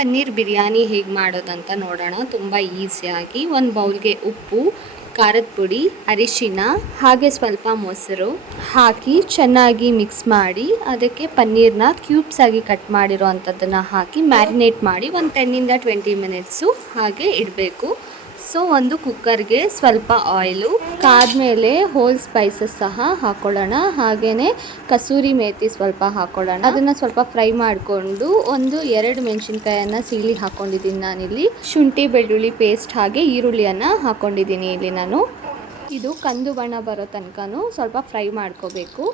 ಪನ್ನೀರ್ ಬಿರಿಯಾನಿ ಹೇಗೆ ಮಾಡೋದಂತ ನೋಡೋಣ. ತುಂಬ ಈಸಿಯಾಗಿ ಒಂದು ಬೌಲ್ಗೆ ಉಪ್ಪು, ಖಾರದ ಪುಡಿ, ಅರಿಶಿನ ಹಾಗೆ ಸ್ವಲ್ಪ ಮೊಸರು ಹಾಕಿ ಚೆನ್ನಾಗಿ ಮಿಕ್ಸ್ ಮಾಡಿ ಅದಕ್ಕೆ ಪನ್ನೀರ್ನ ಕ್ಯೂಬ್ಸ್ ಆಗಿ ಕಟ್ ಮಾಡಿರೋ ಅಂಥದ್ದನ್ನು ಹಾಕಿ ಮ್ಯಾರಿನೇಟ್ ಮಾಡಿ ಒಂದು 10-20 ಮಿನಿಟ್ಸು ಹಾಗೆ ಇಡಬೇಕು. ಸೊ ಒಂದು ಕುಕ್ಕರ್ಗೆ ಸ್ವಲ್ಪ ಆಯಿಲು ಕಾದ್ಮೇಲೆ ಹೋಲ್ ಸ್ಪೈಸಸ್ ಸಹ ಹಾಕೊಳ್ಳೋಣ. ಹಾಗೆಯೇ ಕಸೂರಿ ಮೇಥಿ ಸ್ವಲ್ಪ ಹಾಕೊಳ್ಳೋಣ. ಅದನ್ನು ಸ್ವಲ್ಪ ಫ್ರೈ ಮಾಡಿಕೊಂಡು 1-2 ಮೆಣಸಿನ್ಕಾಯನ್ನು ಸೀಳಿ ಹಾಕ್ಕೊಂಡಿದ್ದೀನಿ ನಾನಿಲ್ಲಿ. ಶುಂಠಿ ಬೆಳ್ಳುಳ್ಳಿ ಪೇಸ್ಟ್ ಹಾಗೆ ಈರುಳ್ಳಿಯನ್ನು ಹಾಕ್ಕೊಂಡಿದ್ದೀನಿ ಇಲ್ಲಿ ನಾನು. ಇದು ಕಂದು ಬಣ್ಣ ಬರೋ ತನಕನೂ ಸ್ವಲ್ಪ ಫ್ರೈ ಮಾಡ್ಕೋಬೇಕು.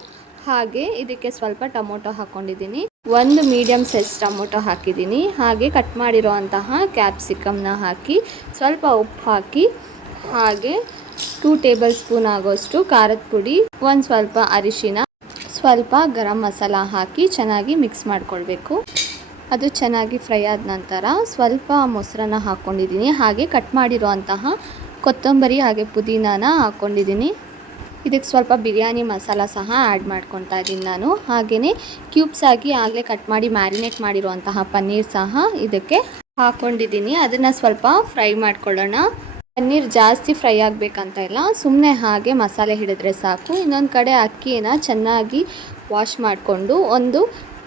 ಹಾಗೆ ಇದಕ್ಕೆ ಸ್ವಲ್ಪ ಟೊಮೊಟೊ ಹಾಕ್ಕೊಂಡಿದ್ದೀನಿ. 1 ಮೀಡಿಯಮ್ ಸೈಜ್ ಟೊಮೊಟೊ ಹಾಕಿದ್ದೀನಿ. ಹಾಗೆ ಕಟ್ ಮಾಡಿರೋ ಅಂತಹ ಕ್ಯಾಪ್ಸಿಕಮ್ನ ಹಾಕಿ ಸ್ವಲ್ಪ ಉಪ್ಪು ಹಾಕಿ ಹಾಗೆ 2 ಟೇಬಲ್ ಸ್ಪೂನ್ ಆಗೋಷ್ಟು ಖಾರದ ಪುಡಿ, ಒಂದು ಸ್ವಲ್ಪ ಅರಿಶಿನ, ಸ್ವಲ್ಪ ಗರಂ ಮಸಾಲ ಹಾಕಿ ಚೆನ್ನಾಗಿ ಮಿಕ್ಸ್ ಮಾಡ್ಕೊಳ್ಬೇಕು. ಅದು ಚೆನ್ನಾಗಿ ಫ್ರೈ ಆದ ನಂತರ ಸ್ವಲ್ಪ ಮೊಸರನ್ನ ಹಾಕ್ಕೊಂಡಿದ್ದೀನಿ. ಹಾಗೆ ಕಟ್ ಮಾಡಿರೋ ಅಂತಹ ಕೊತ್ತಂಬರಿ ಹಾಗೆ ಪುದೀನಾನ ಹಾಕ್ಕೊಂಡಿದ್ದೀನಿ. ಇದಕ್ಕೆ ಸ್ವಲ್ಪ ಬಿರಿಯಾನಿ ಮಸಾಲ ಸಹ ಆ್ಯಡ್ ಮಾಡ್ಕೊತಾ ಇದ್ದೀನಿ ನಾನು. ಹಾಗೆಯೇ ಕ್ಯೂಬ್ಸ್ ಆಗಿ ಆಗಲೇ ಕಟ್ ಮಾಡಿ ಮ್ಯಾರಿನೇಟ್ ಮಾಡಿರುವಂತಹ ಪನ್ನೀರ್ ಸಹ ಇದಕ್ಕೆ ಹಾಕ್ಕೊಂಡಿದ್ದೀನಿ. ಅದನ್ನು ಸ್ವಲ್ಪ ಫ್ರೈ ಮಾಡ್ಕೊಳ್ಳೋಣ. ಪನ್ನೀರ್ ಜಾಸ್ತಿ ಫ್ರೈ ಆಗಬೇಕಂತ ಇಲ್ಲ, ಸುಮ್ಮನೆ ಹಾಗೆ ಮಸಾಲೆ ಹಿಡಿದ್ರೆ ಸಾಕು. ಇನ್ನೊಂದು ಕಡೆ ಅಕ್ಕಿನ ಚೆನ್ನಾಗಿ ವಾಶ್ ಮಾಡಿಕೊಂಡು ಒಂದು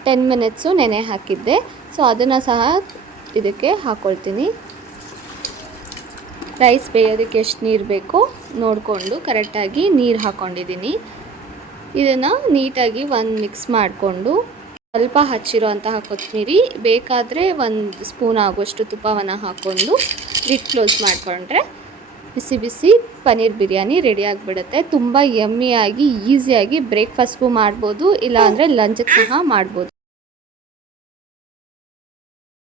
10 ಮಿನಿಟ್ಸು ನೆನೆ ಹಾಕಿದ್ದೆ. ಸೊ ಅದನ್ನು ಸಹ ಇದಕ್ಕೆ ಹಾಕ್ಕೊಳ್ತೀನಿ. ರೈಸ್ ಬೇಯೋದಕ್ಕೆ ಎಷ್ಟು ನೀರು ಬೇಕೋ ನೋಡಿಕೊಂಡು ಕರೆಕ್ಟಾಗಿ ನೀರು ಹಾಕ್ಕೊಂಡಿದ್ದೀನಿ. ಇದನ್ನು ನೀಟಾಗಿ ಮಿಕ್ಸ್ ಮಾಡಿಕೊಂಡು ಸ್ವಲ್ಪ ಹಚ್ಚಿರೋ ಅಂತಹ ಕೊತ್ತಂಬರಿ, ಬೇಕಾದರೆ 1 ಸ್ಪೂನ್ ಆಗೋಷ್ಟು ತುಪ್ಪವನ್ನು ಹಾಕ್ಕೊಂಡು ಲಿಡ್ ಕ್ಲೋಸ್ ಮಾಡಿಕೊಂಡ್ರೆ ಬಿಸಿ ಬಿಸಿ ಪನ್ನೀರ್ ಬಿರಿಯಾನಿ ರೆಡಿ ಆಗಿಬಿಡುತ್ತೆ. ತುಂಬ ಯಮ್ಮಿಯಾಗಿ ಈಸಿಯಾಗಿ ಬ್ರೇಕ್ಫಾಸ್ಟ್ಗೂ ಮಾಡ್ಬೋದು, ಇಲ್ಲಾಂದರೆ ಲಂಚ್ಗೆ ಸಹ ಮಾಡ್ಬೋದು.